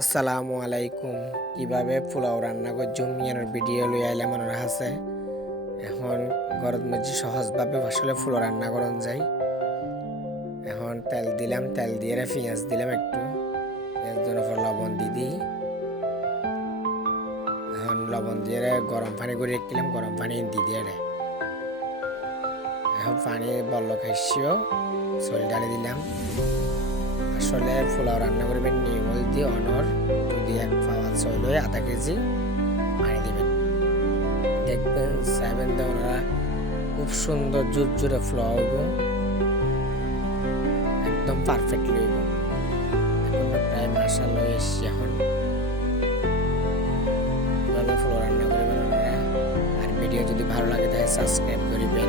আসসালামু আলাইকুম। কীভাবে পোলাও রান্না করে জমিয়ানোর ভিডিও লই আইলে মনে আছে? এখন গরম মধ্যে সহজভাবে আসলে ফুলো রান্না করন যাই এখন তেল দিলাম, তেল দিয়ে পেঁয়াজ দিলাম একটু। পেঁয়াজ দেওয়ার পর লবণ দি দিই। এখন লবণ দিয়ে গরম পানি করে রাখলাম, গরম পানি দিয়ে রে। এখন পানি বলল খাইছিও চল ডালে দিলাম। আসলে পোলাও রান্না করবেন নিয়মল দিয়ে, অনর যদি এক পাওয়া চল হয়ে আধা কেজি পানি দিবেন। দেখবেন চাইবেন তো ওনারা খুব সুন্দর জোর জোরে ফ্লো হইব একদম পারফেক্টলি হইব এখন প্রায় মার্শাল হয়ে এসছি এখন। এভাবে রান্না করবেন ওনারা। আর ভিডিও যদি ভালো লাগে তাহলে সাবস্ক্রাইব করিবেন